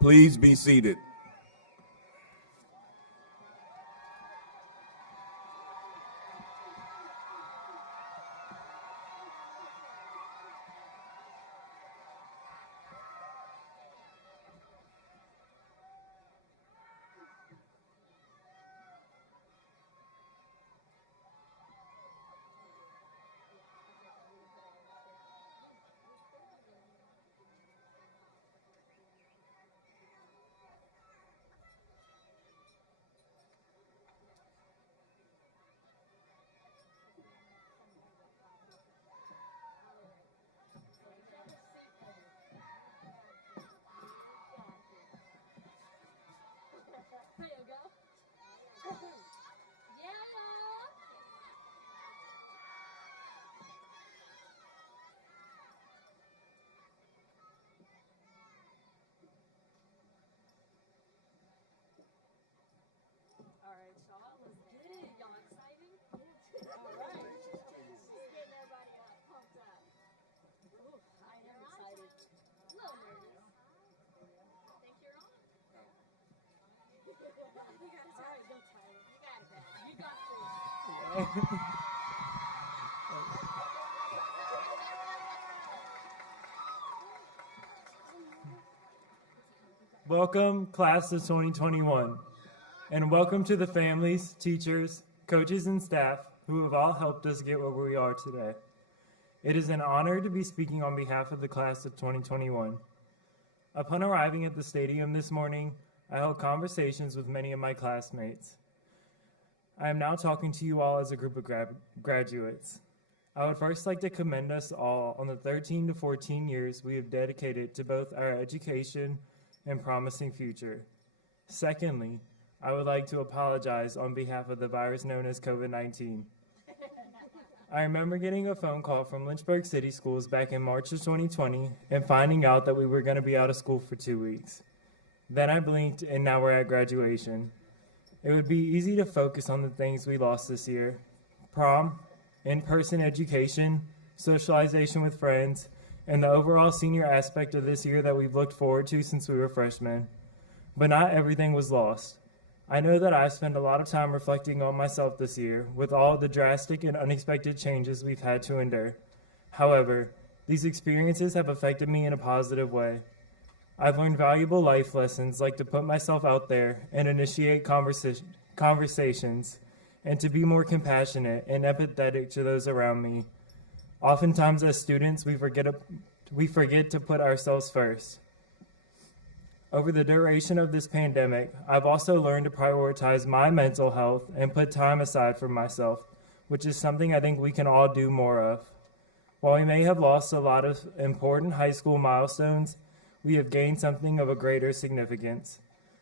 Please be seated. Welcome, class of 2021, and welcome to the families, teachers, coaches, and staff who have all helped us get where we are today. It is an honor to be speaking on behalf of the class of 2021. Upon arriving at the stadium this morning, I held conversations with many of my classmates. I am now talking to you all as a group of graduates. I would first like to commend us all on the 13 to 14 years we have dedicated to both our education and promising future. Secondly, I would like to apologize on behalf of the virus known as COVID-19. I remember getting a phone call from Lynchburg City Schools back in March of 2020 and finding out that we were going to be out of school for 2 weeks. Then I blinked and now we're at graduation. It would be easy to focus on the things we lost this year: prom, in-person education, socialization with friends, and the overall senior aspect of this year that we've looked forward to since we were freshmen. But not everything was lost. I know that I've spent a lot of time reflecting on myself this year with all the drastic and unexpected changes we've had to endure. However, these experiences have affected me in a positive way. I've learned valuable life lessons like to put myself out there and initiate conversations, and to be more compassionate and empathetic to those around me. Oftentimes as students, we forget to put ourselves first. Over the duration of this pandemic, I've also learned to prioritize my mental health and put time aside for myself, which is something I think we can all do more of. While we may have lost a lot of important high school milestones, we have gained something of a greater significance,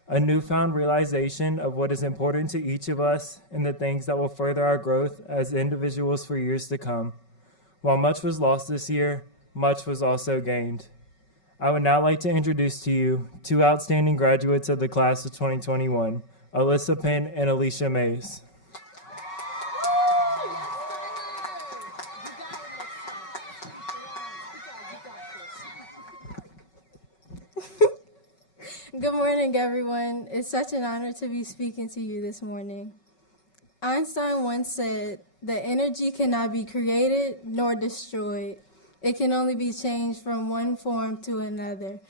a newfound realization of what is important to each of us and the things that will further our growth as individuals for years to come. While much was lost this year, much was also gained. I would now like to introduce to you two outstanding graduates of the class of 2021, Alyssa Penn and Alicia Mays. Good morning, everyone. It's such an honor to be speaking to you this morning. Einstein once said that energy cannot be created nor destroyed. It can only be changed from one form to another.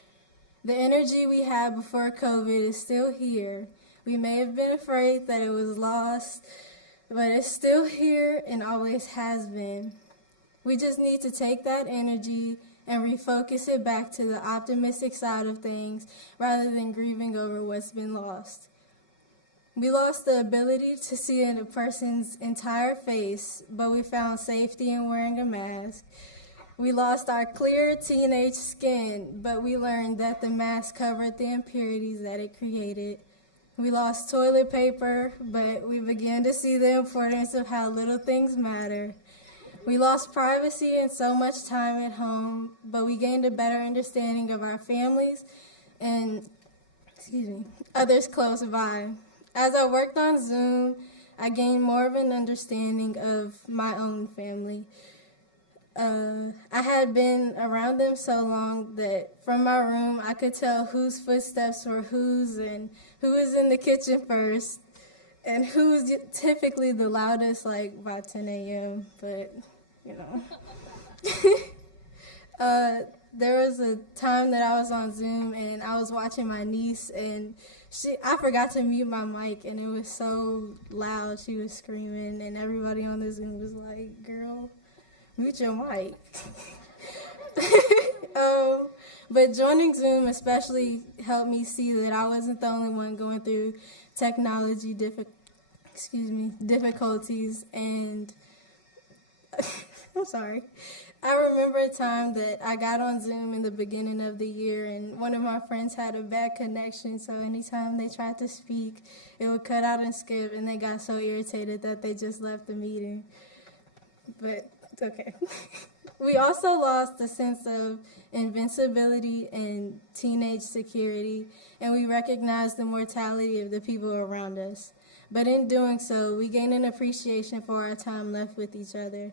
The energy we had before COVID is still here. We may have been afraid that it was lost, but it's still here and always has been. We just need to take that energy and refocus it back to the optimistic side of things rather than grieving over what's been lost. We lost the ability to see a person's entire face, but we found safety in wearing a mask. We lost our clear teenage skin, but we learned that the mask covered the impurities that it created. We lost toilet paper, but we began to see the importance of how little things matter. We lost privacy and so much time at home, but we gained a better understanding of our families and others close by. As I worked on Zoom, I gained more of an understanding of my own family. I had been around them so long that from my room I could tell whose footsteps were whose and who was in the kitchen first and who was typically the loudest, like by 10 a.m. But, you know. There was a time that I was on Zoom and I was watching my niece and I forgot to mute my mic and it was so loud. She was screaming and everybody on the Zoom was like, girl, mute your mic. But joining Zoom especially helped me see that I wasn't the only one going through technology difficulties. And I'm sorry. I remember a time that I got on Zoom in the beginning of the year and one of my friends had a bad connection, so anytime they tried to speak, it would cut out and skip, and they got so irritated that they just left the meeting. But it's okay. We also lost a sense of invincibility and teenage security, and we recognized the mortality of the people around us. But in doing so, we gained an appreciation for our time left with each other.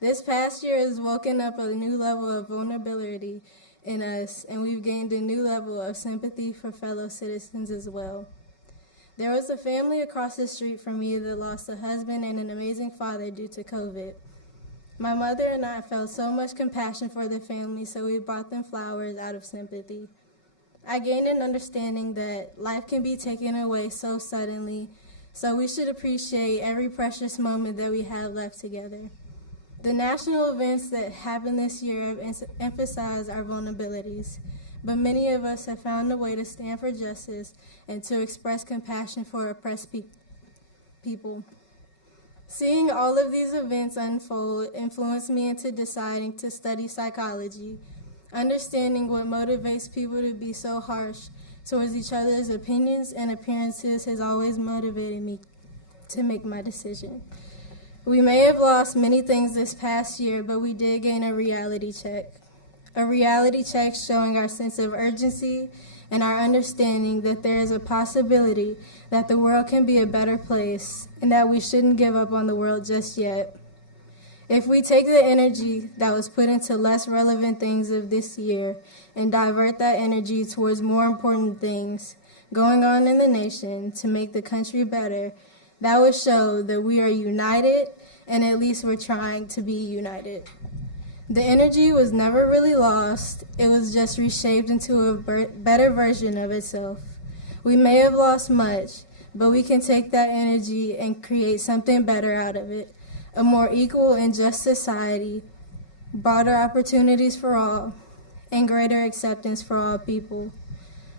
This past year has woken up a new level of vulnerability in us, and we've gained a new level of sympathy for fellow citizens as well. There was a family across the street from me that lost a husband and an amazing father due to COVID. My mother and I felt so much compassion for the family, so we brought them flowers out of sympathy. I gained an understanding that life can be taken away so suddenly, so we should appreciate every precious moment that we have left together. The national events that happened this year have emphasized our vulnerabilities, but many of us have found a way to stand for justice and to express compassion for oppressed people. Seeing all of these events unfold influenced me into deciding to study psychology. Understanding what motivates people to be so harsh towards each other's opinions and appearances has always motivated me to make my decision. We may have lost many things this past year, but we did gain a reality check. A reality check showing our sense of urgency and our understanding that there is a possibility that the world can be a better place and that we shouldn't give up on the world just yet. If we take the energy that was put into less relevant things of this year and divert that energy towards more important things going on in the nation to make the country better, that would show that we are united, and at least we're trying to be united. The energy was never really lost. It was just reshaped into a better version of itself. We may have lost much, but we can take that energy and create something better out of it. A more equal and just society, broader opportunities for all, and greater acceptance for all people.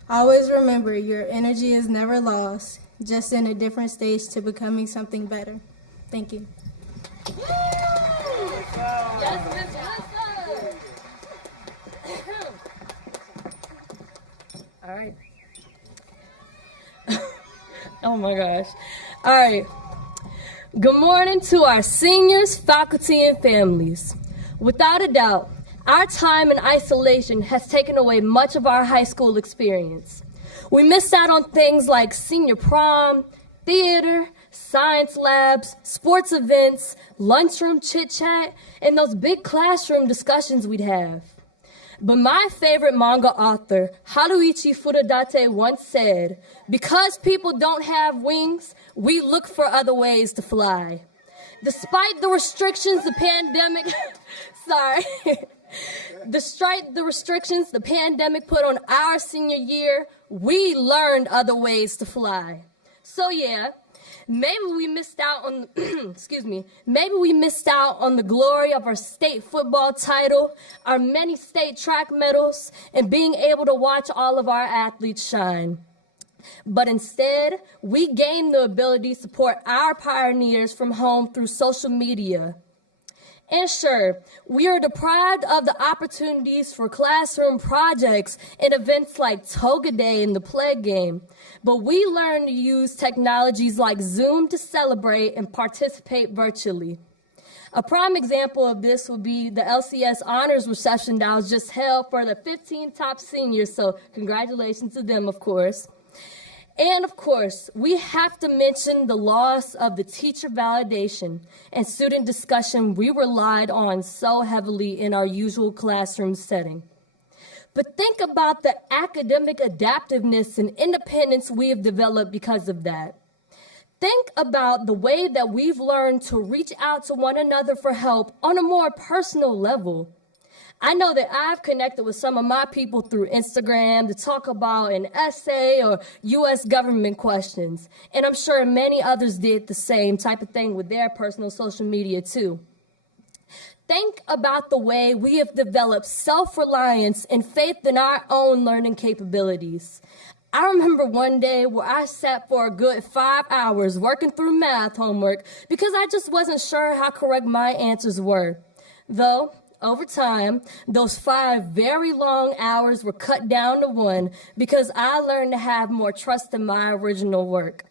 Always remember, your energy is never lost, just in a different stage to becoming something better. Thank you. All right. Oh my gosh. All right. Good morning to our seniors, faculty, and families. Without a doubt, our time in isolation has taken away much of our high school experience. We missed out on things like senior prom, theater, science labs, sports events, lunchroom chit-chat, and those big classroom discussions we'd have. But my favorite manga author, Haruichi Furudate, once said, "Because people don't have wings, we look for other ways to fly." Despite the restrictions the pandemic, Despite the restrictions the pandemic put on our senior year, we learned other ways to fly. So yeah, maybe we missed out on, maybe we missed out on the glory of our state football title, our many state track medals, and being able to watch all of our athletes shine. But instead, we gained the ability to support our pioneers from home through social media. And sure, we are deprived of the opportunities for classroom projects and events like Toga Day and the Plague Game, but we learned to use technologies like Zoom to celebrate and participate virtually. A prime example of this would be the LCS Honors Reception that was just held for the 15 top seniors, so congratulations to them, of course. And of course, we have to mention the loss of the teacher validation and student discussion we relied on so heavily in our usual classroom setting. But think about the academic adaptiveness and independence we have developed because of that. Think about the way that we've learned to reach out to one another for help on a more personal level. I know that I've connected with some of my people through Instagram to talk about an essay or U.S. government questions. And I'm sure many others did the same type of thing with their personal social media too. Think about the way we have developed self-reliance and faith in our own learning capabilities. I remember one day where I sat for a good 5 hours working through math homework because I just wasn't sure how correct my answers were. Though, over time, those 5 very long hours were cut down to 1 because I learned to have more trust in my original work.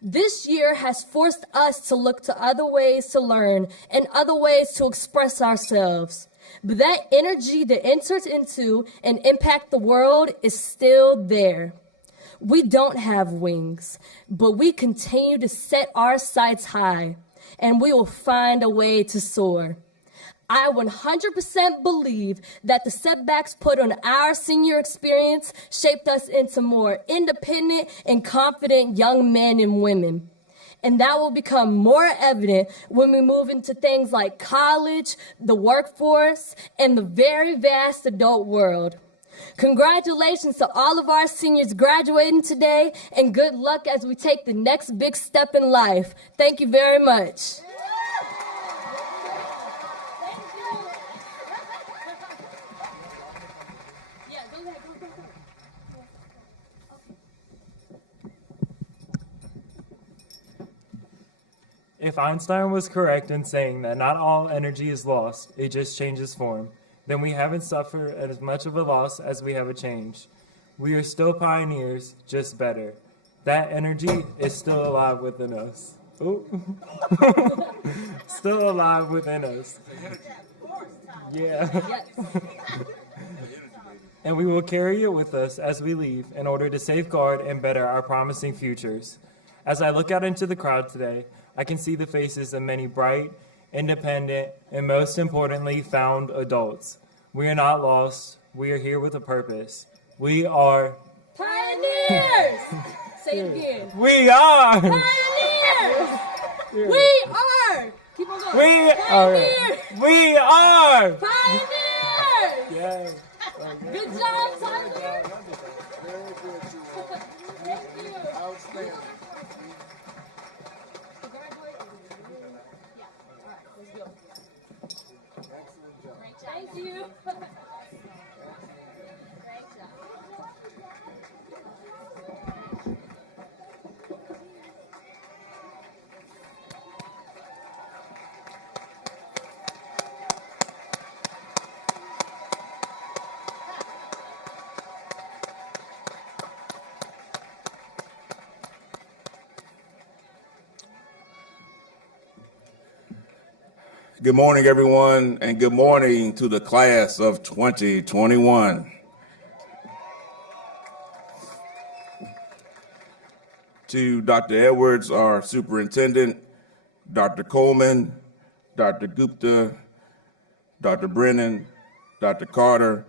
This year has forced us to look to other ways to learn and other ways to express ourselves. But that energy that enters into and impact the world is still there. We don't have wings, but we continue to set our sights high, and we will find a way to soar. I 100% believe that the setbacks put on our senior experience shaped us into more independent and confident young men and women. And that will become more evident when we move into things like college, the workforce, and the very vast adult world. Congratulations to all of our seniors graduating today, and good luck as we take the next big step in life. Thank you very much. If Einstein was correct in saying that not all energy is lost, it just changes form, then we haven't suffered as much of a loss as we have a change. We are still pioneers, just better. That energy is still alive within us. Ooh. Still alive within us. Yeah. And we will carry it with us as we leave in order to safeguard and better our promising futures. As I look out into the crowd today, I can see the faces of many bright, independent, and most importantly, found adults. We are not lost. We are here with a purpose. We are pioneers! Say it again. We are pioneers! Yeah. We are! Keep on going. We pioneers! We are pioneers! Yes. Okay. Good job, Tyler. Very good, you. Thank you. Outstanding. Thank you. Good morning, everyone, and good morning to the class of 2021. To Dr. Edwards, our superintendent, Dr. Coleman, Dr. Gupta, Dr. Brennan, Dr. Carter,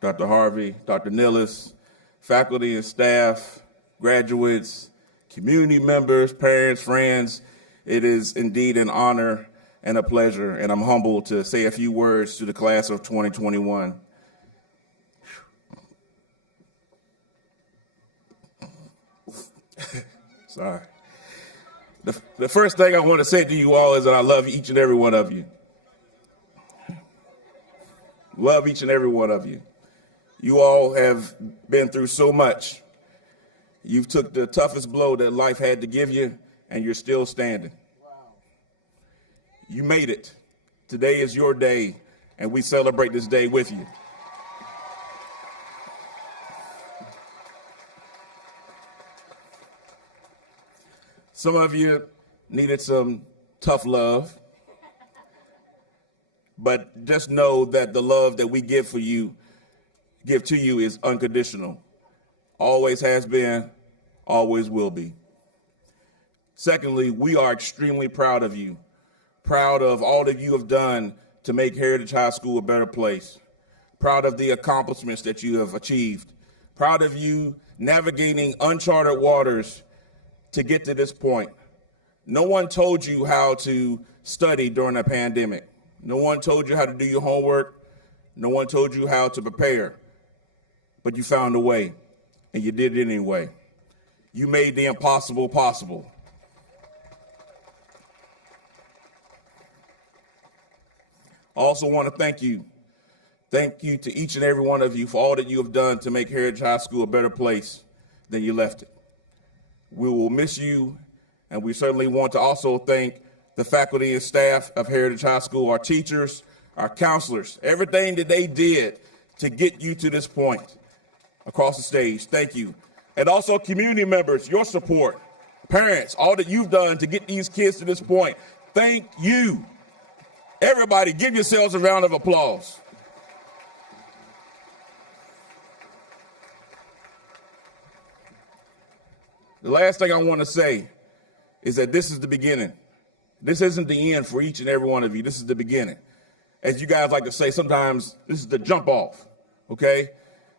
Dr. Harvey, Dr. Nillis, faculty and staff, graduates, community members, parents, friends, it is indeed an honor and a pleasure, and I'm humbled to say a few words to the class of 2021. Sorry. The first thing I want to say to you all is that I love each and every one of you. Love each and every one of you. You all have been through so much. You've took the toughest blow that life had to give you, and you're still standing. You made it. Today is your day, and we celebrate this day with you. Some of you needed some tough love, but just know that the love that we give to you is unconditional. Always has been, always will be. Secondly, we are extremely proud of you, proud of all that you have done to make Heritage High School a better place, proud of the accomplishments that you have achieved, proud of you navigating uncharted waters to get to this point. No one told you how to study during a pandemic. No one told you how to do your homework. No one told you how to prepare. But you found a way, and you did it anyway. You made the impossible possible. I also want to thank you. Thank you to each and every one of you for all that you have done to make Heritage High School a better place than you left it. We will miss you, and we certainly want to also thank the faculty and staff of Heritage High School, our teachers, our counselors, everything that they did to get you to this point across the stage. Thank you. And also community members, your support, parents, all that you've done to get these kids to this point. Thank you. Everybody, give yourselves a round of applause. The last thing I want to say is that this is the beginning. This isn't the end for each and every one of you. This is the beginning. As you guys like to say, sometimes this is the jump off, okay?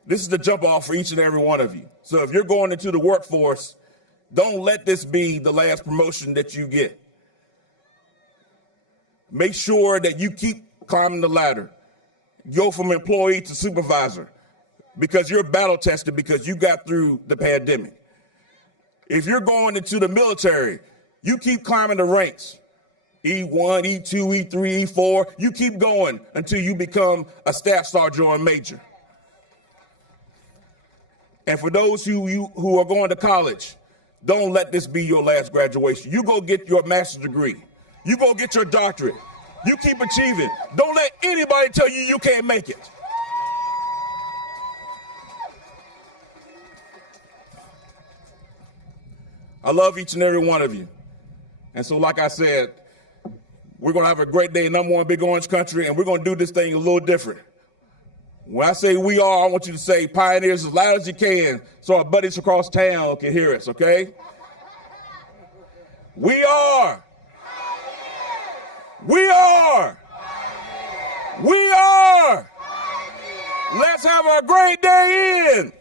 This is the jump off for each and every one of you. So if you're going into the workforce, don't let this be the last promotion that you get. Make sure that you keep climbing the ladder. Go from employee to supervisor because you're battle tested because you got through the pandemic. If you're going into the military, you keep climbing the ranks. E1, E2, E3, E4, you keep going until you become a staff sergeant or a major. And for those who are going to college, don't let this be your last graduation. You go get your master's degree. You go get your doctorate. You keep achieving. Don't let anybody tell you you can't make it. I love each and every one of you. And so like I said, we're going to have a great day in number one Big Orange Country, and we're going to do this thing a little different. When I say we are, I want you to say pioneers as loud as you can so our buddies across town can hear us, okay? We are. We are. We are. Let's have a great day in.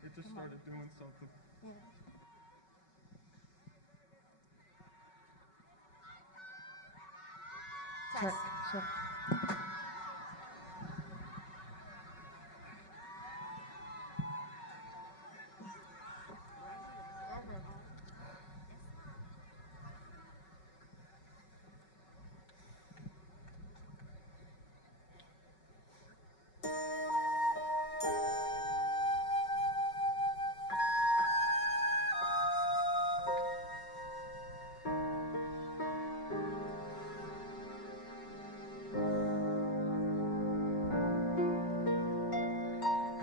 It just started doing something. Check, check.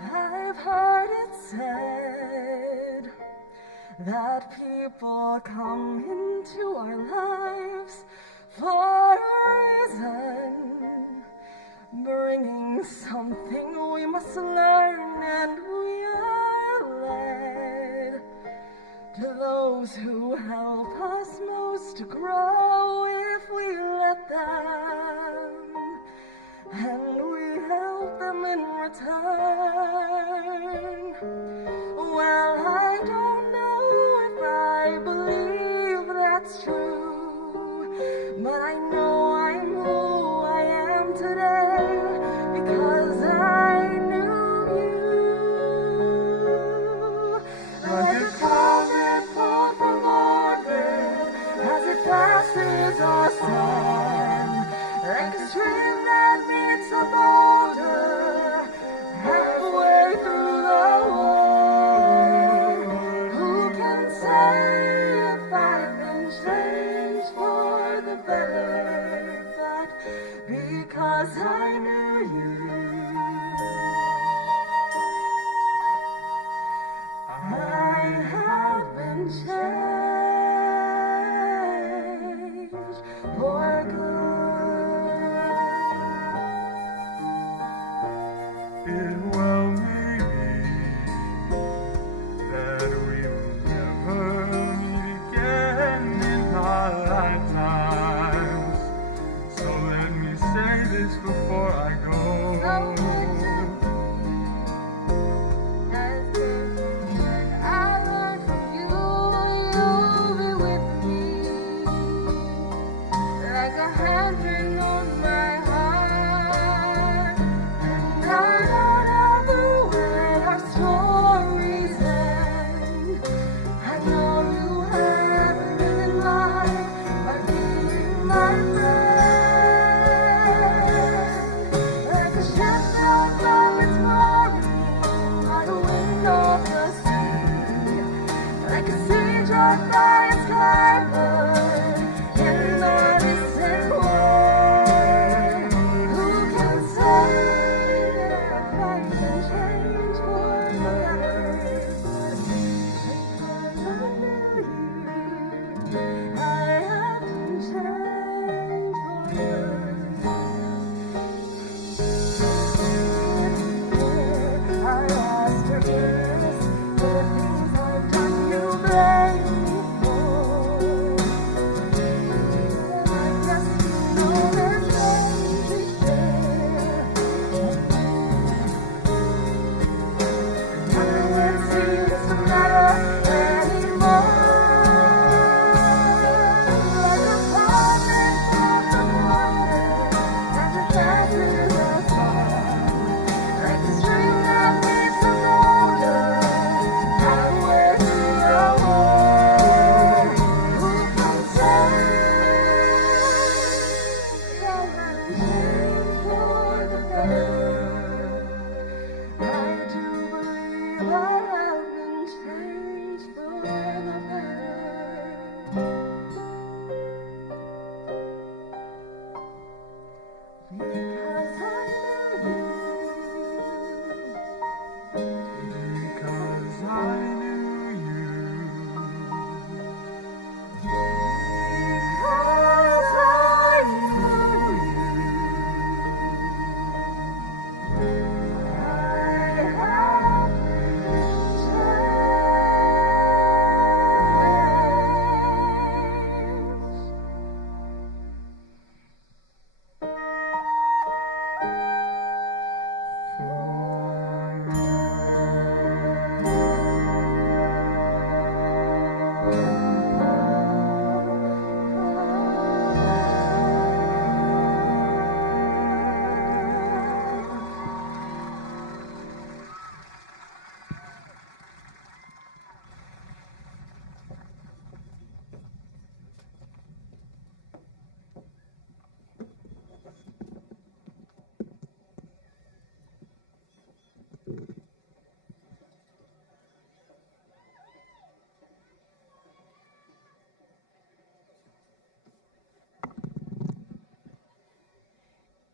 I've heard it said that people come into our lives for a reason, bringing something we must learn, and we are led to those who help us most to grow if we let them, and we help them in return. Well, I don't know if I believe that's true, but I know I'm who I am today because I knew you. Like a cloud pulled from orbit as it passes our sun, It well may be that we will never meet again in our lifetimes. So let me say this before I go.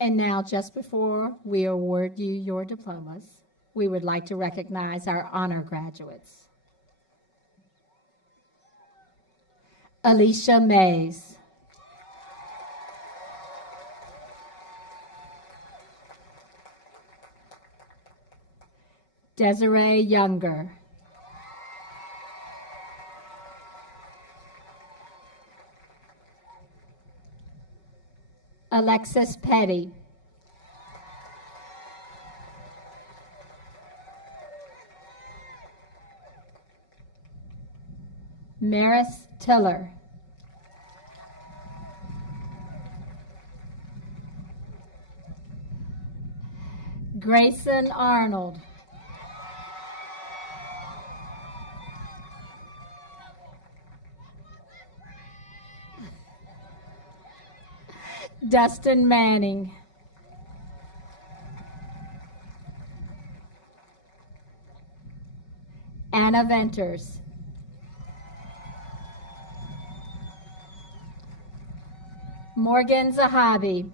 And now, just before we award you your diplomas, we would like to recognize our honor graduates. Alicia Mays. Desiree Younger. Alexis Petty. Maris Tiller. Grayson Arnold. Dustin Manning. Anna Venters. Morgan Zahabi.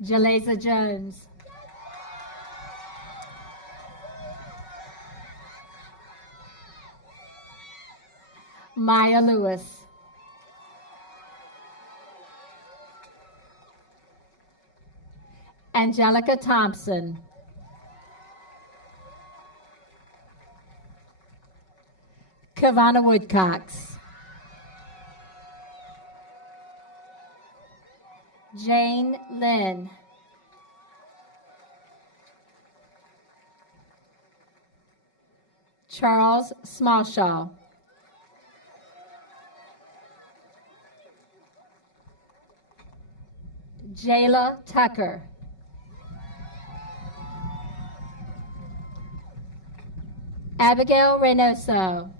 Jaleza Jones. Maya Lewis. Angelica Thompson. Kavana Woodcox. Jane Lynn. Charles Smallshaw. Jayla Tucker. Abigail Reynoso.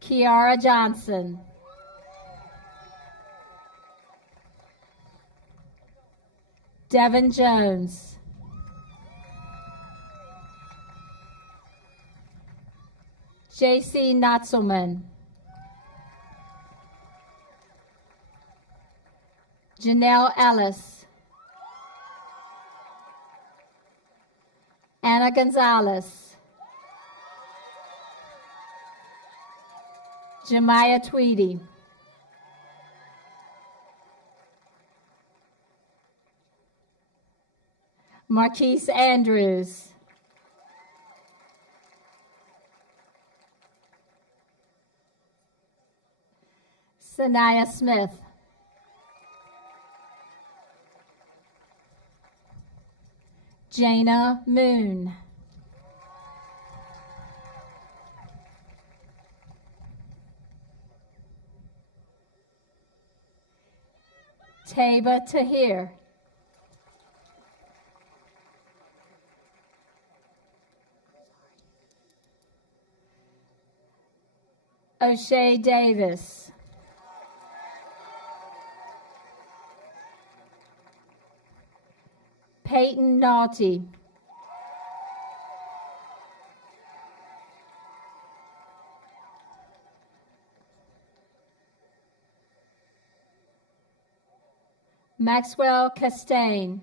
Kiara Johnson. Devin Jones. J.C. Notzelman. Janelle Ellis. Anna Gonzalez. Jemiah Tweedy. Marquise Andrews. Sanaya Smith. Jana Moon. Taba Tahir. O'Shea Davis. Peyton Naughty. Maxwell Castaigne.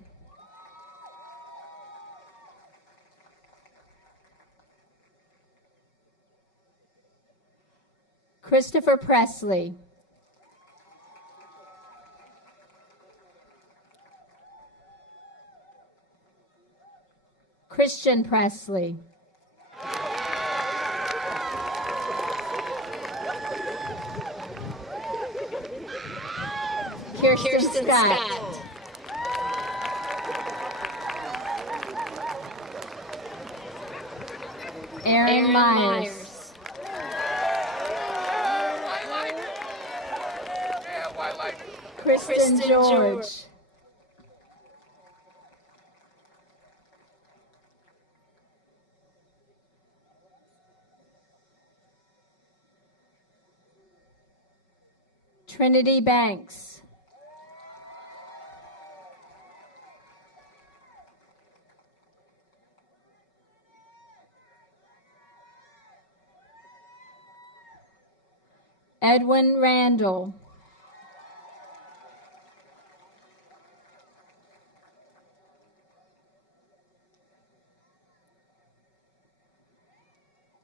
Christopher Presley. Christian Presley. Kirsten Scott. Aaron Myers. Kristen George. Trinity Banks. Edwin Randall.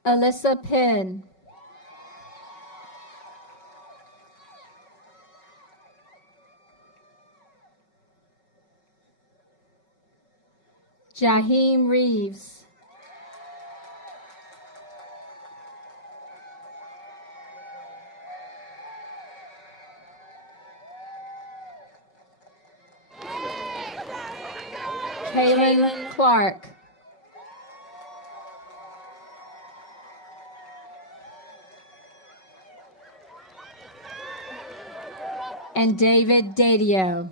Alyssa Penn. Jaheim Reeves. Kaylin Clark. And David Dadio.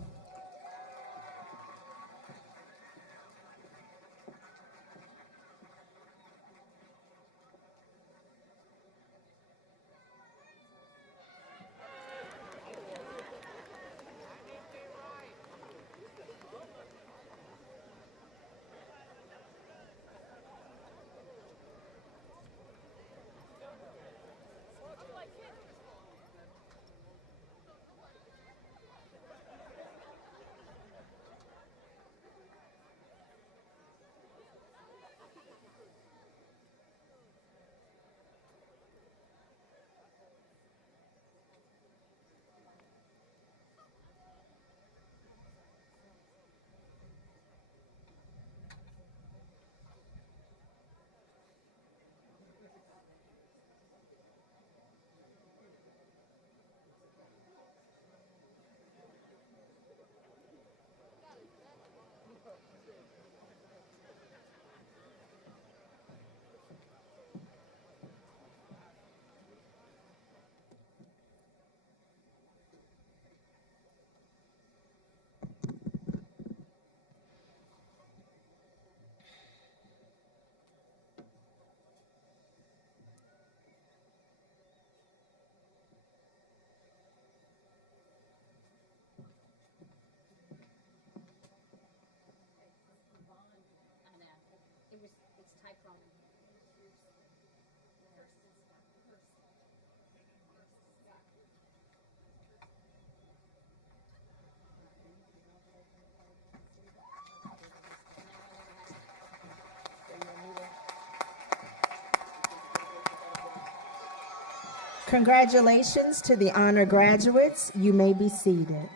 Congratulations to the honor graduates. You may be seated.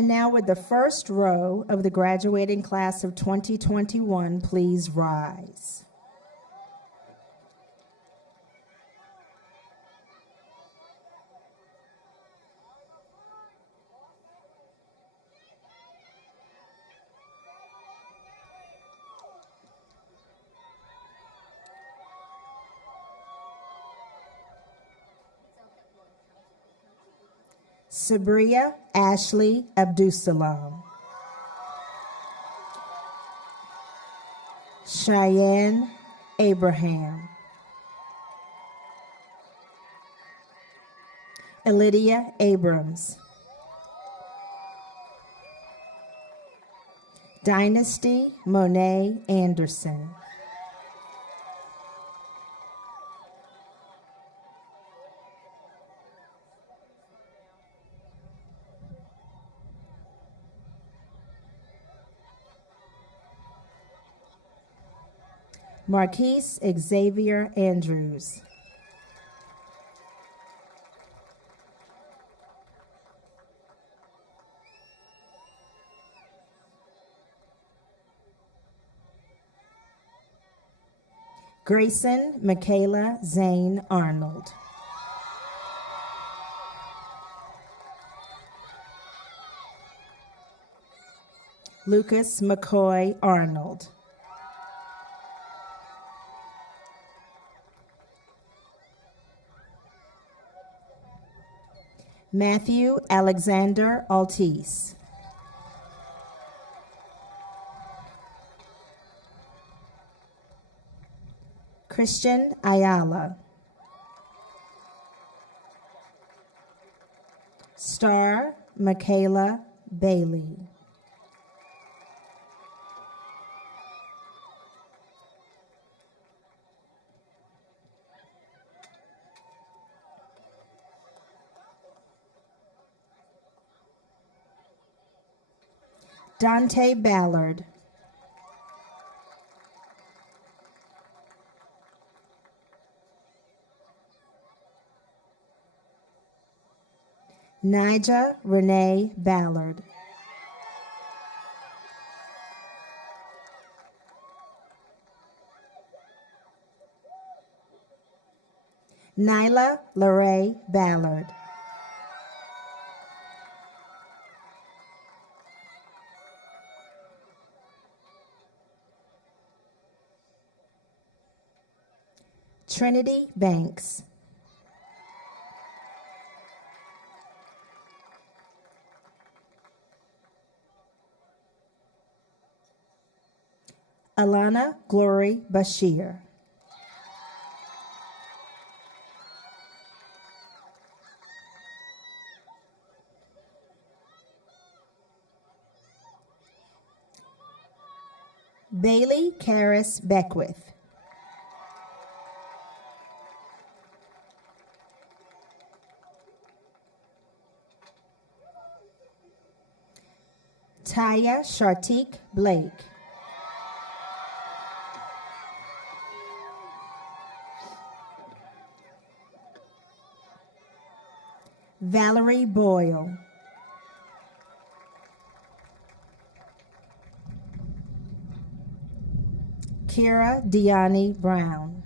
And now, with the first row of the graduating class of 2021, please rise. Sabria Ashley Abdusalam. Cheyenne Abraham. Elidia Abrams. Dynasty Monet Anderson. Marquise Xavier Andrews. Grayson Michaela Zane Arnold. Lucas McCoy Arnold. Matthew Alexander Altice. Christian Ayala. Star Michaela Bailey. Dante Ballard. Nija Renee Ballard. Nyla Larae Ballard. Trinity Banks. Alana Glory Bashir. Bailey Karis Beckwith. Taya Shartik Blake. Valerie Boyle. Kira Deani Brown.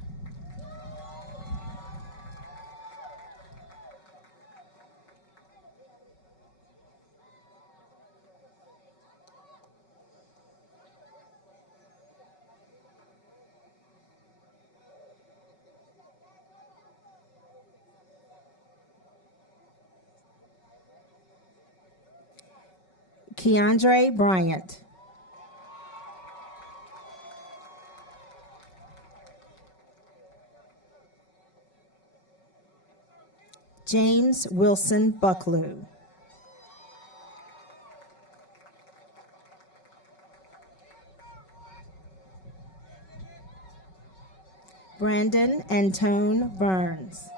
Keandre Bryant. James Wilson Bucklew. Brandon Antone Burns.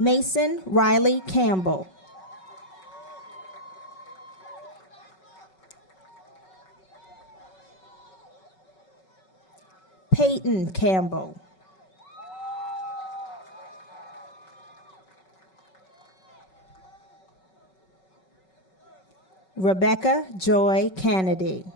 Mason Riley Campbell. Peyton Campbell. Rebecca Joy Kennedy.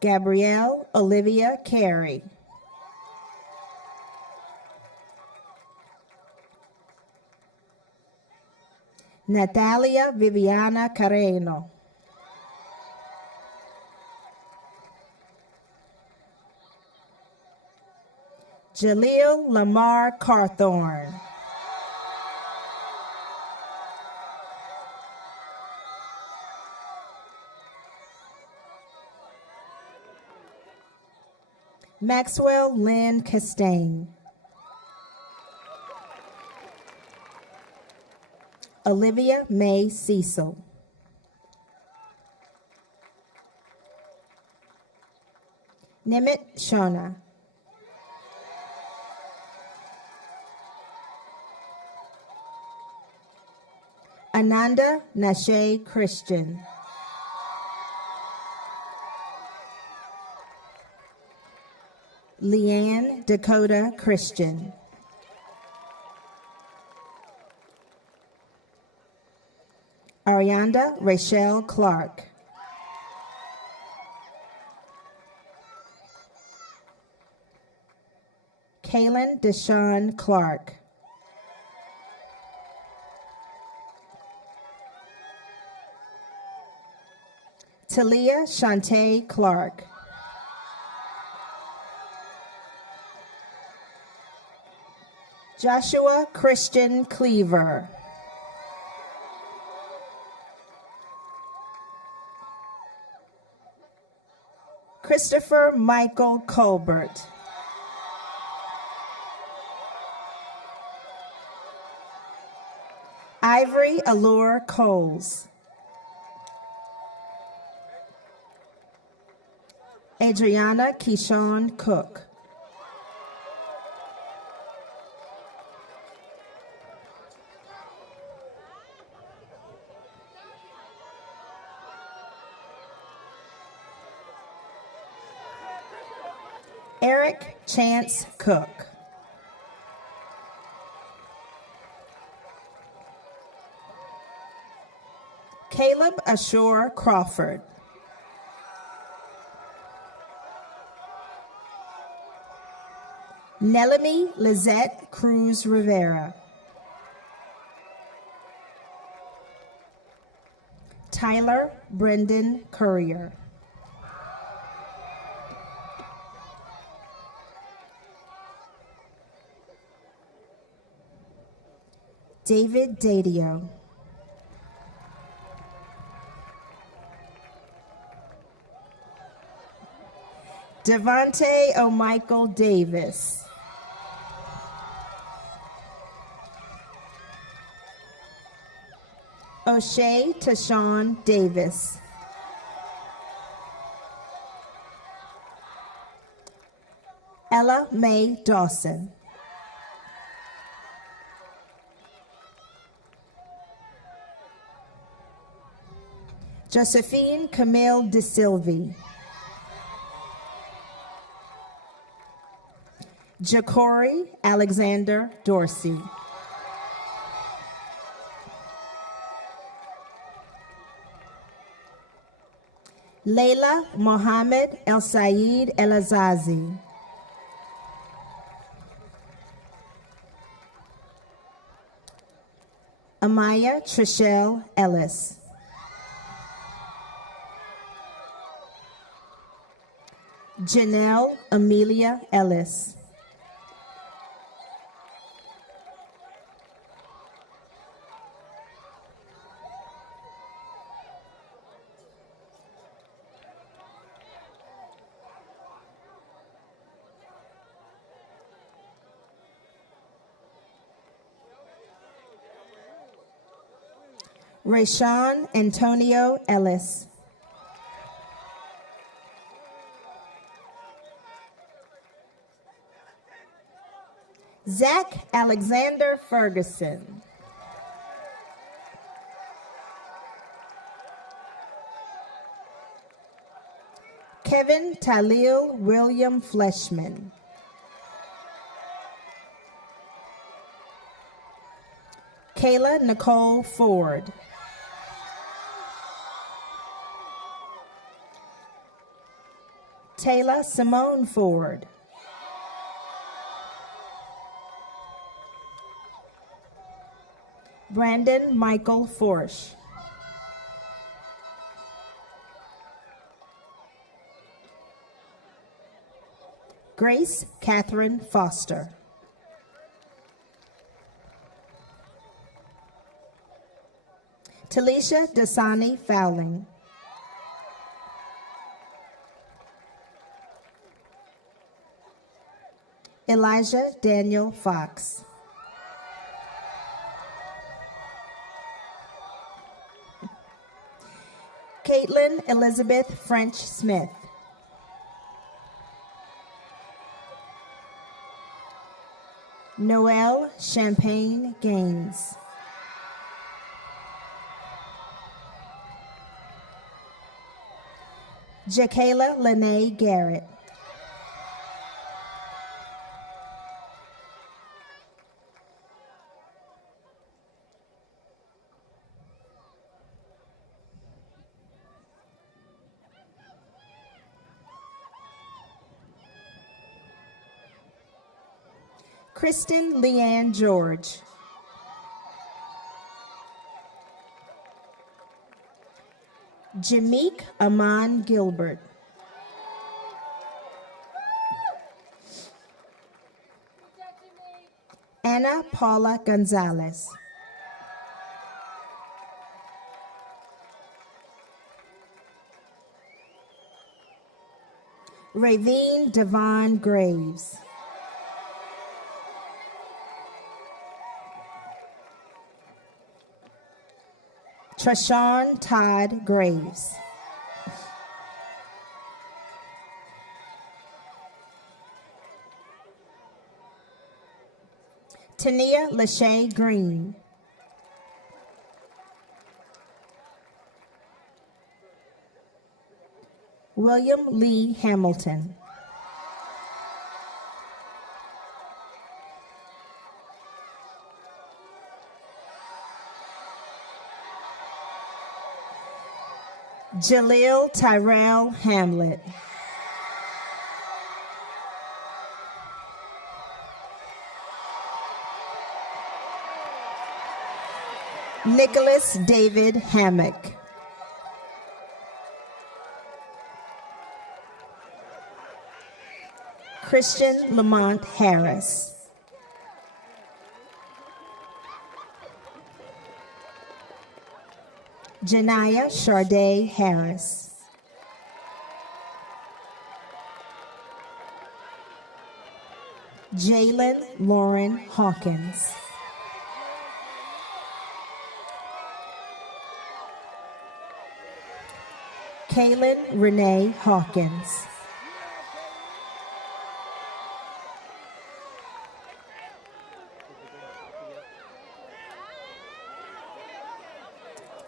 Gabrielle Olivia Carey. Natalia Viviana Carreno. Jaleel Lamar Carthorne. Maxwell Lynn Castaigne. Olivia May Cecil. Nimit Shona. Ananda Nashe Christian. Leanne Dakota Christian. Arianda Rachelle Clark. Kaylin Deshawn Clark. Talia Shantae Clark. Joshua Christian Cleaver. Christopher Michael Colbert. Ivory Allure Coles. Adriana Keyshawn Cook. Eric Chance Cook. Caleb Ashore Crawford. Nelamy Lizette Cruz Rivera. Tyler Brendan Courier. David Dadio. Devontae O'Michael Davis. O'Shea Tashawn Davis. Ella Mae Dawson. Josephine Camille DeSilvi. Ja'Cory Alexander Dorsey. Layla Mohammed El Sayed El Azazi. Amaya Trishelle Ellis. Janelle Amelia Ellis. Rayshawn Antonio Ellis. Zach Alexander Ferguson. Kevin Talil William Fleshman. Kayla Nicole Ford. Taylor Simone Ford. Brandon Michael Forsch. Grace Catherine Foster. Talisha Dasani Fowling. Elijah Daniel Fox. Caitlin Elizabeth French Smith. Noelle Champagne Gaines. Jakayla Lene Garrett. Kristen Leanne George. Jameek Aman Gilbert. Anna Paula Gonzalez. Ravine Devon Graves. Trashawn Todd Graves. Tania Lachey Green. William Lee Hamilton. Jaleel Tyrell Hamlet. Nicholas David Hammock. Christian Lamont Harris. Janiyah Sharday Harris. Jalen Lauren Hawkins. Kaylin Renee Hawkins.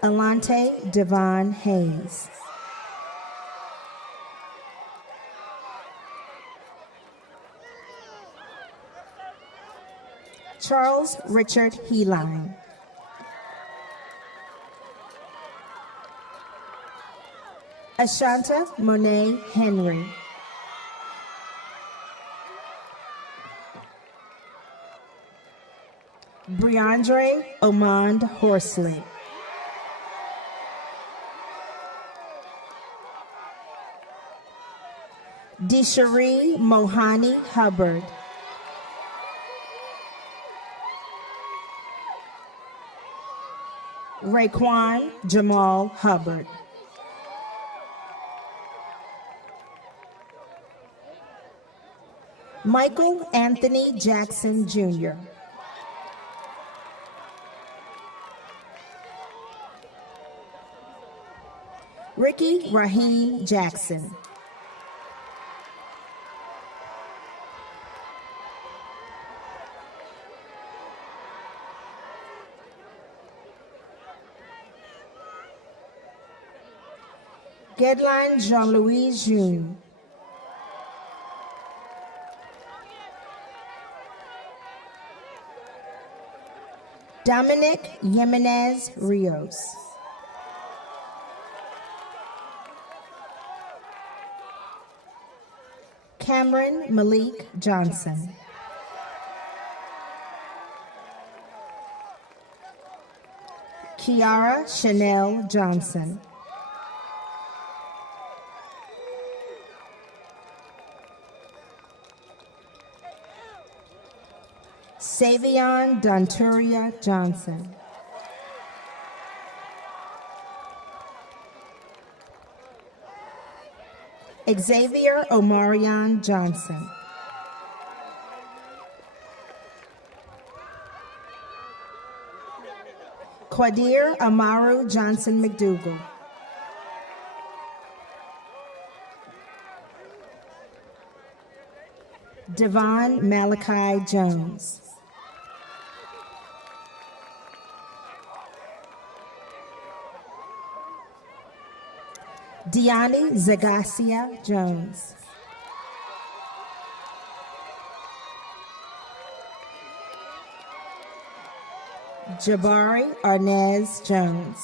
Alante Devon Hayes. Charles Richard Heline. Ashanta Monet Henry. Briandre Omand Horsley. Desharie Mohani Hubbard. Raekwon Jamal Hubbard. Michael Anthony Jackson Jr. Ricky Raheem Jackson. Gedline Jean-Louis June. Dominic Jimenez Rios. Cameron Malik Johnson. Kiara Chanel Johnson. Savion Donturia Johnson. Xavier Omarion Johnson. Quadir Amaru Johnson McDougal. Devon Malachi Jones. Diani Zagasia Jones. Jabari Arnez Jones.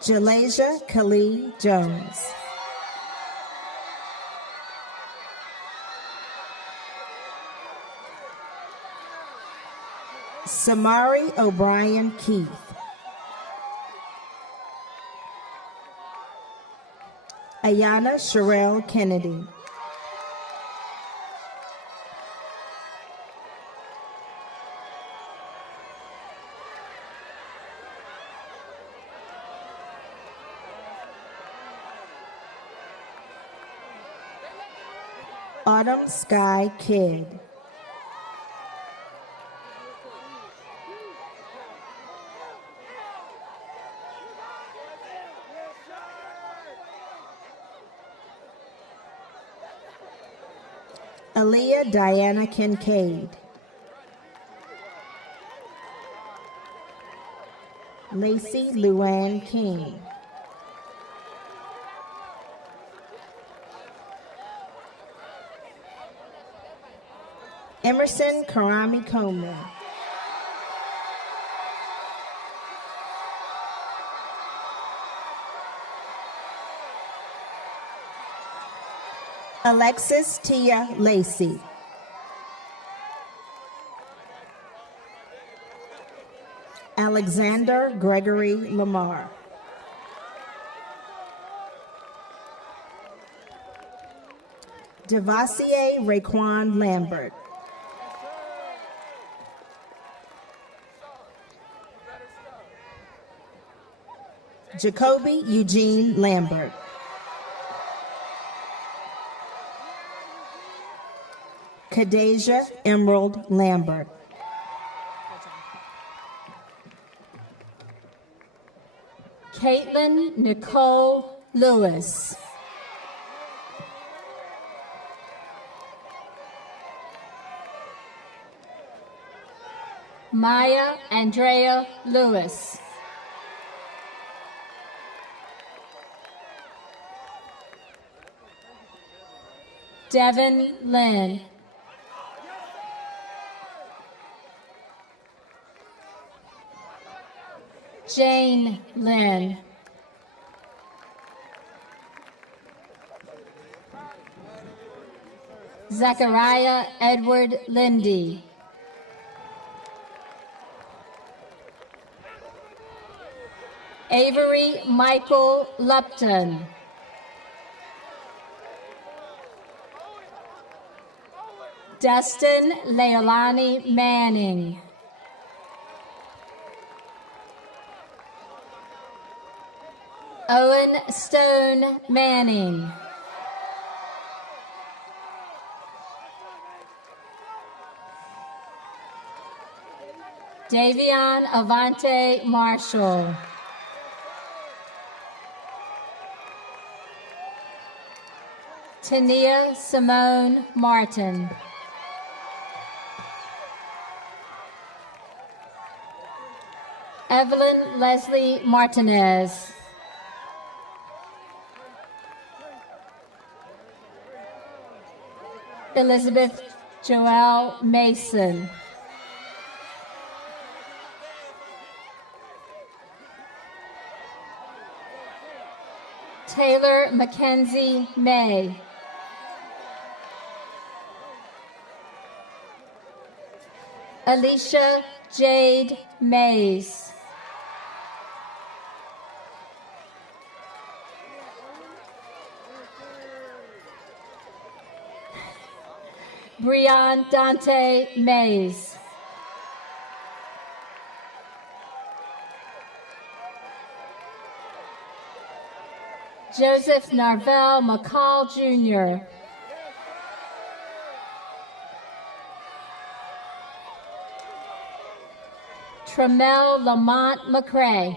Jalasia Khalid Jones. Samari O'Brien Keith. Ayana Sherelle Kennedy. Autumn Sky Kidd. Aaliyah Diana Kincaid. Lacey Luann King. Emerson Karami Coleman. Alexis Tia Lacey. Alexander Gregory Lamar. Devassier Raekwon Lambert. Jacoby Eugene Lambert. Kadeja Emerald Lambert. Caitlin Nicole Lewis. Maya Andrea Lewis. Devin Lynn. Jane Lynn. Zachariah Edward Lindy. Avery Michael Lupton. Dustin Leilani Manning. Owen Stone Manning. Davion Avante Marshall. Tania Simone Martin. Evelyn Leslie Martinez. Elizabeth Joelle Mason. Taylor Mackenzie May. Alicia Jade Mays. Breon Dante Mays. Joseph Narvell McCall Jr. Tremel Lamont McCray.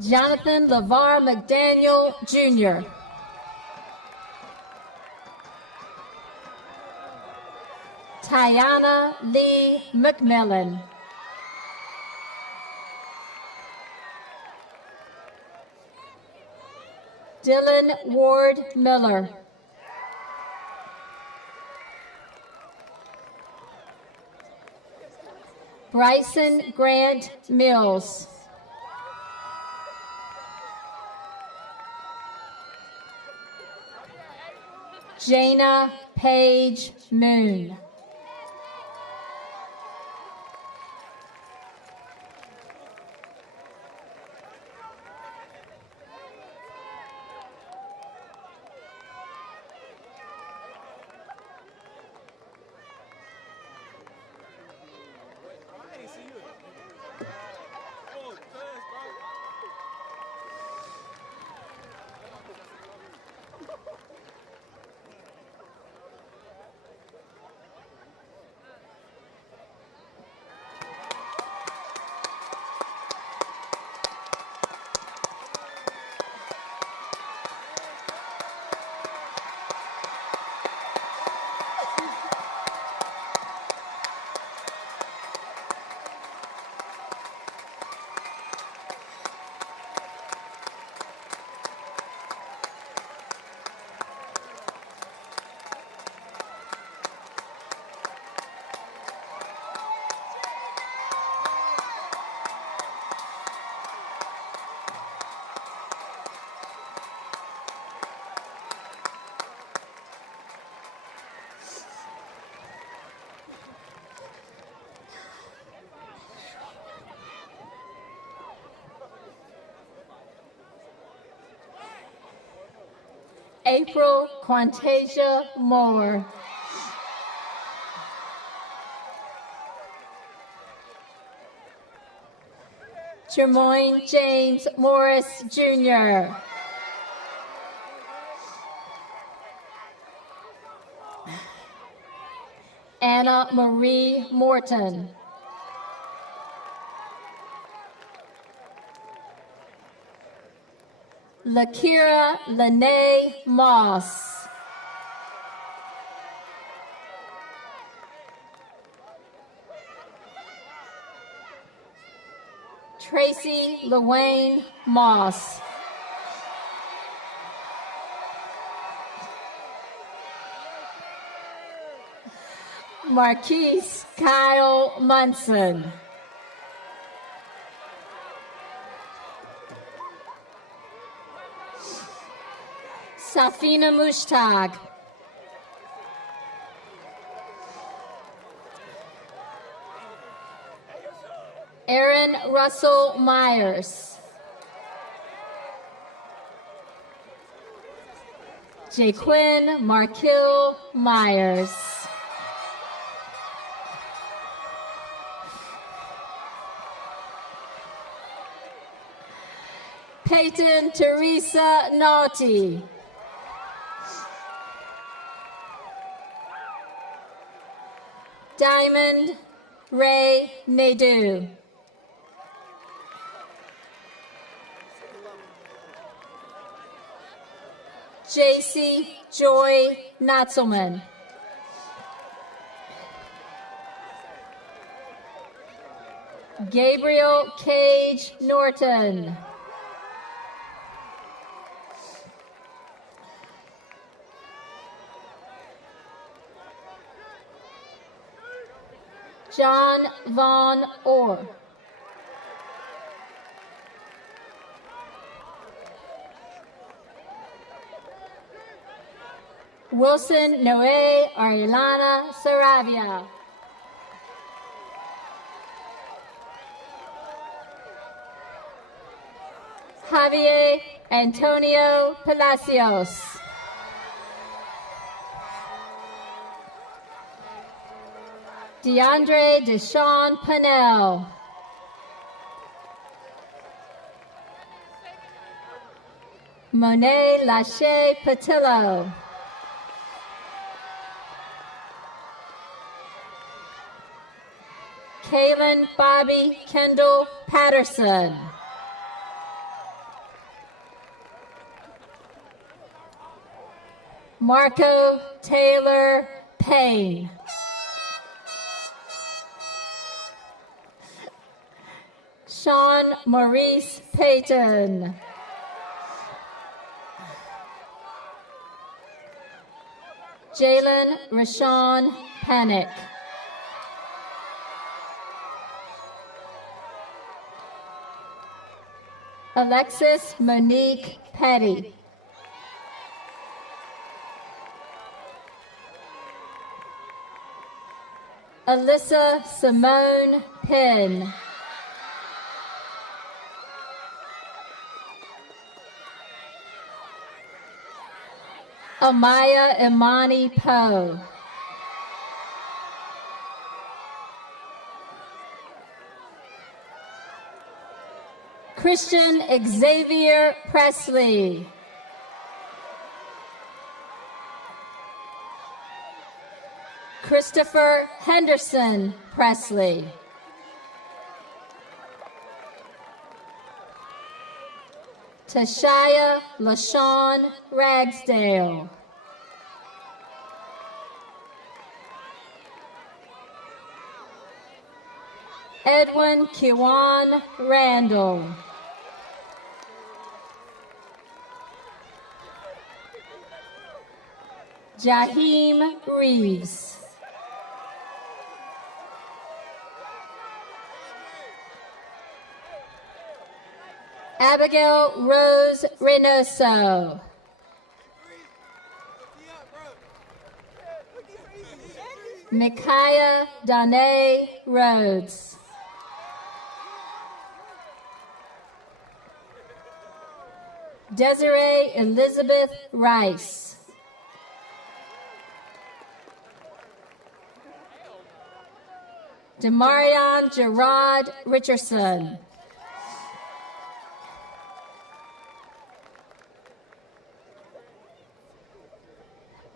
Jonathan LeVar McDaniel Jr. Tiana Lee McMillan. Dylan Ward Miller. Bryson Grant Mills. Jana Page Moon. April Quantasia Moore. Jermoyne James Morris Jr. Anna Marie Morton. Lakira Lene Moss. Tracy LaWayne Moss. Marquise Kyle Munson. Safina Mushtag. Aaron Russell Myers. Jaquin Markill Myers. Peyton Teresa Naughty. Diamond Ray Nadeau. JC Joy Natzelman. Gabriel Cage Norton. John Von Orr. Wilson Noe Arielana Saravia. Javier Antonio Palacios. DeAndre Deshawn Pannell. Monet Lachey Patillo. Kaylin Bobby Kendall Patterson. Marco Taylor Payne. Sean Maurice Payton. Jalen Rashawn Panic. Alexis Monique Petty. Alyssa Simone Penn. Amaya Imani Poe. Christian Xavier Presley. Christopher Henderson Presley. Tashaya LaShawn Ragsdale. Edwin Kiwan Randall. Jaheim Reeves. Abigail Rose Reynoso. Micaiah Danae Rhodes. Desiree Elizabeth Rice. Demarion Gerard Richardson.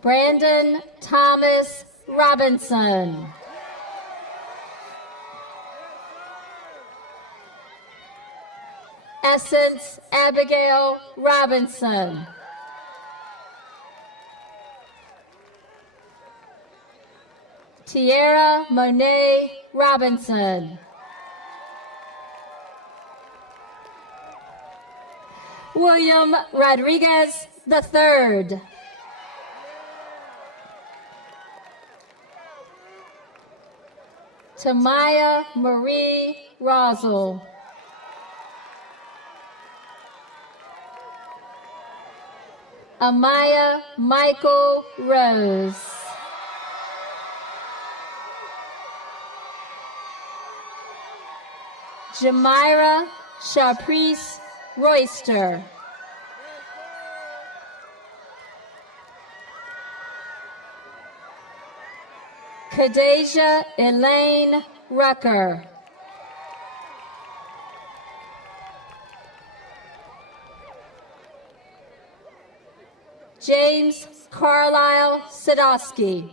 Brandon Thomas Robinson. Essence Abigail Robinson. Tierra Monet Robinson. William Rodriguez III. Tamaya Marie Rosel. Amaya Michael Rose. Jamira Sharprice Royster. Kadeja Elaine Rucker. James Carlisle Sadowski.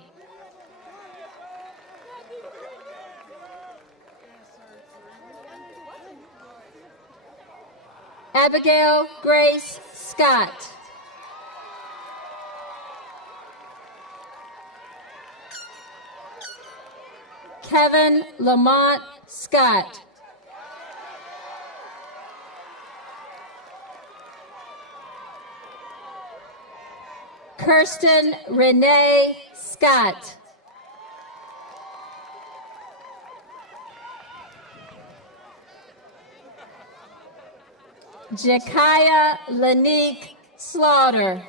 Abigail Grace Scott. Kevin Lamont Scott. Kirsten Renee Scott. Jekiah Lanique Slaughter.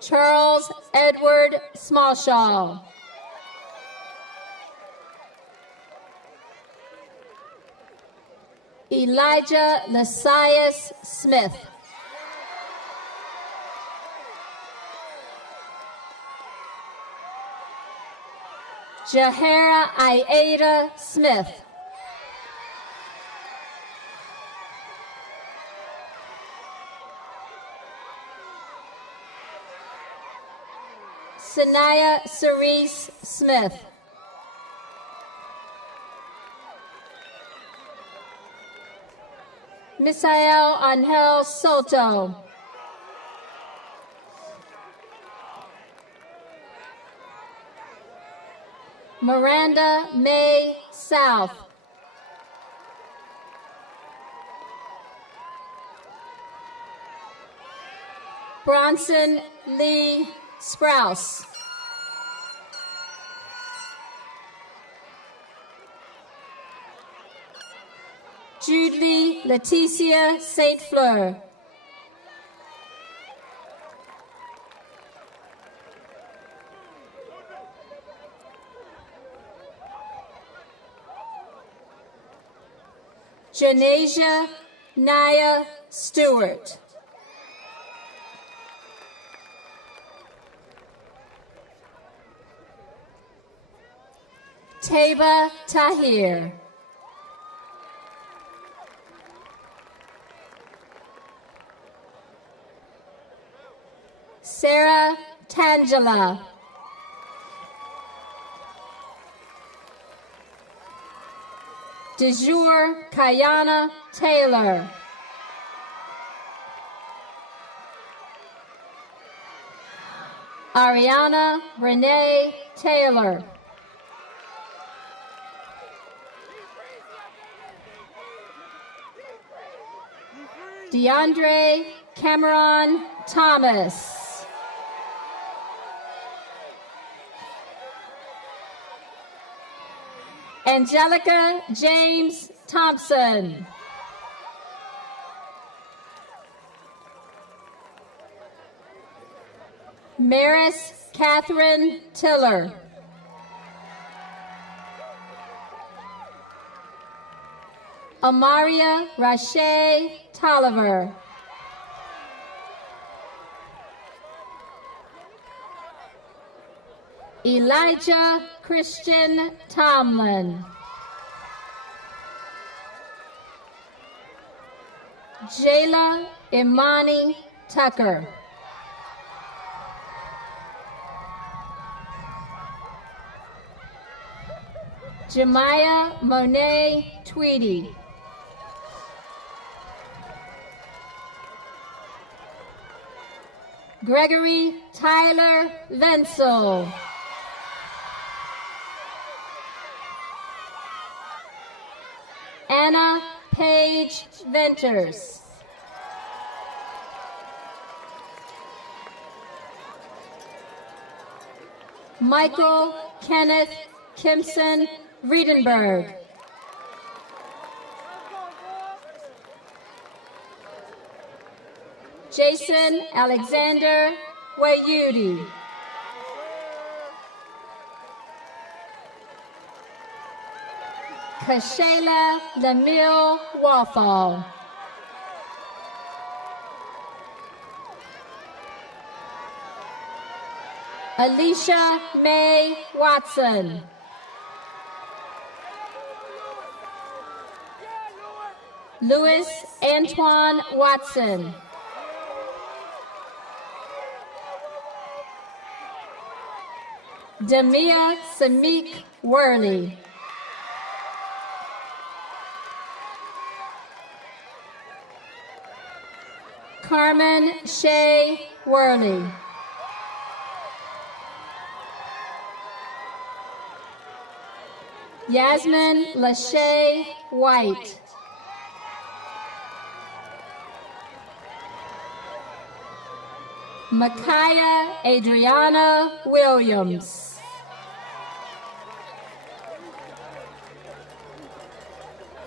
Charles Edward Smallshaw. Elijah Lasias Smith. Jahara Iada Smith. Sanaya Cerise Smith. Misael Angel Soto. Miranda May South. Bronson Lee Sprouse. Julie Leticia St. Fleur. Janasia Naya Stewart. Taba Tahir. Sarah Tangela. DeJour Kayana Taylor. Ariana Renee Taylor. DeAndre Cameron Thomas. Angelica James Thompson. Maris Catherine Tiller. Amaria Rashay Tolliver. Elijah Christian Tomlin. Jayla Imani Tucker. Jemiah Monet Tweedy. Gregory Tyler Venzel. Anna Paige Venters. Michael Kenneth Kimson Riedenberg. Jason Alexander Wayudi. Kashayla Lamille Walthall. Alicia Mae Watson. Louis Antoine Watson. Demia Samik Worley. Carmen Shay Worley. Yasmin Lachey White. Micaiah Adriana Williams.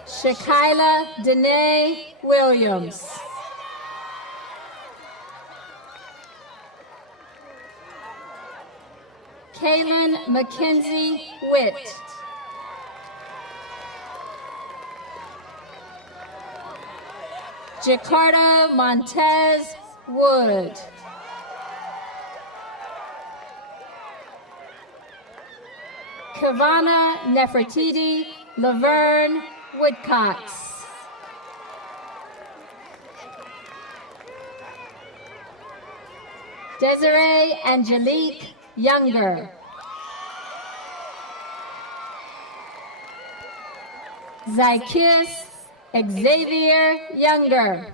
Shakila Danae Williams. Kaylin Mackenzie Witt. Jakarta Montez Wood. Kavana Nefertiti Laverne Woodcox. Desiree Angelique Younger. Zykius Xavier Younger.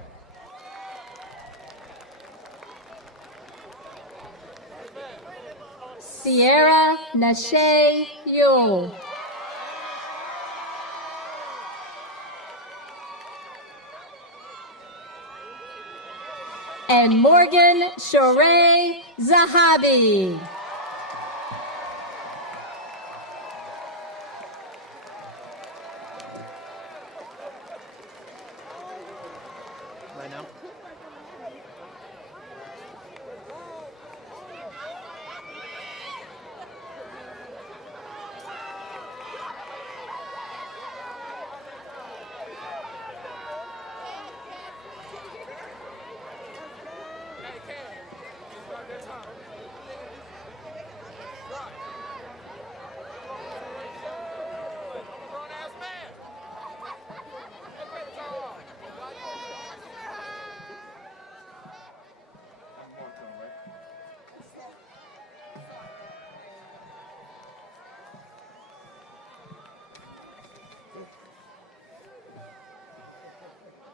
Sierra Nashay Yule. And Morgan Shoray Zahabi. Right now.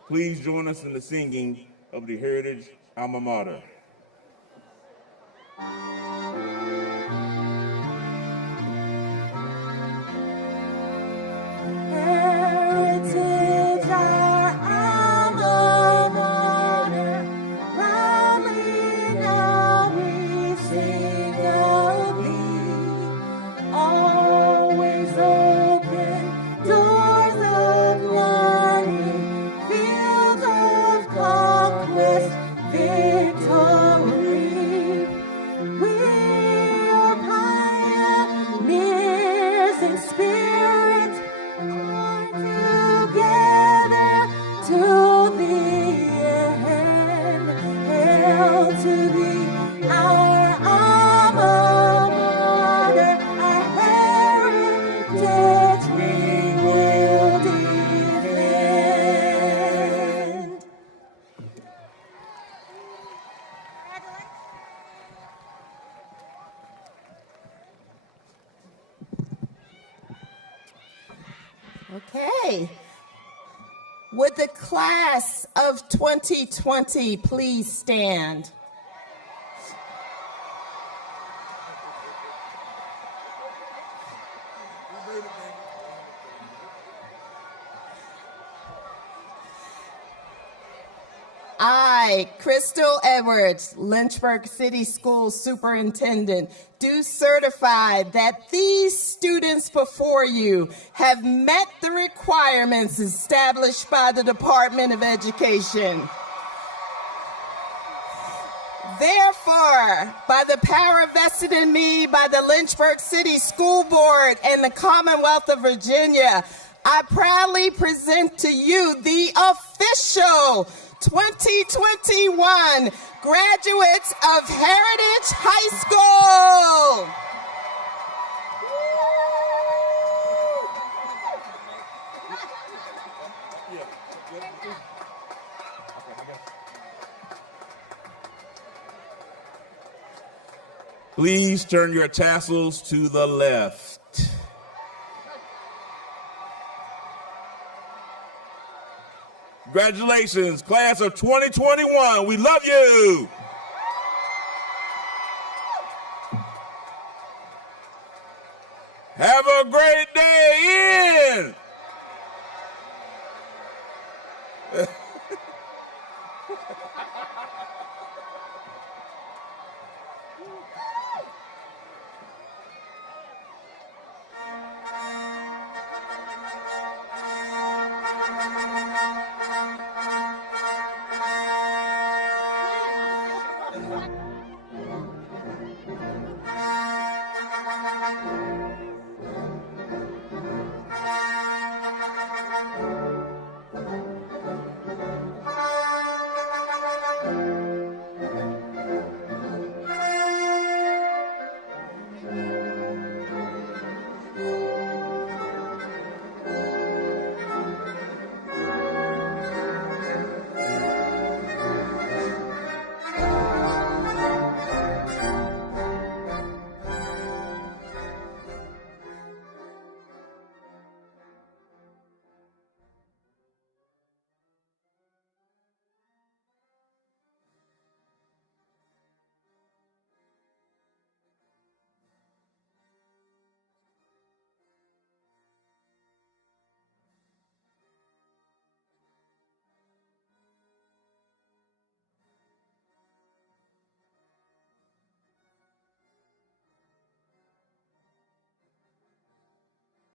Please join us in the singing of the Heritage Alma Mater. Heritage, our alma mater, proudly now we sing of thee. Always open doors of learning, fields of conquest, victory. We are pioneers in spirit, together to the end. Hail to thee, our alma mater, our heritage we will defend. Okay. Would the class of 2020 please stand? I, Crystal Edwards, Lynchburg City Schools Superintendent, do certify that these students before you have met the requirements established by the Department of Education. Therefore, by the power vested in me by the Lynchburg City School Board and the Commonwealth of Virginia, I proudly present to you the official 2021 graduates of Heritage High School. Please turn your tassels to the left. Congratulations, class of 2021. We love you. Have a great